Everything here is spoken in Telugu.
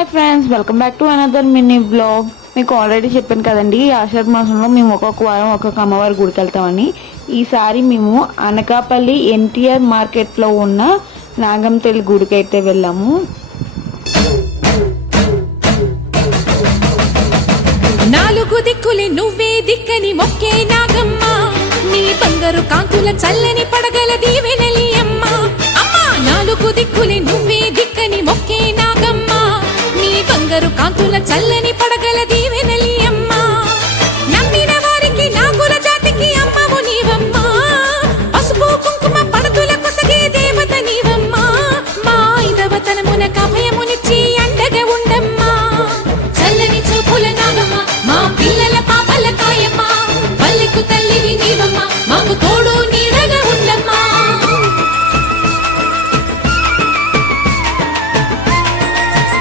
Hi friends, welcome back to another mini blog. మీకు ఆల్రెడీ చెప్పాను కదండి, ఆషాఢ మాసంలో మేము ఒక్కొక్క వారం ఒక్కొక్క అమ్మవారి గుడికి వెళ్తామని. ఈసారి మేము అనకాపల్లి ఎన్టీఆర్ మార్కెట్లో ఉన్న నాగంతల్లి గుడికి అయితే వెళ్ళాము. నాలుగు దిక్కులే నువ్వే దిక్కని మొక్కే నాగమ్మ, నీ బంగారు కాంతుల చల్లని పడగల దీవెనలి అమ్మ. అమ్మా నాలుగు దిక్కులే నువ్వే దిక్కని మొక్కే నాగమ్మ, నీ బంగారు కాంతుల చల్లని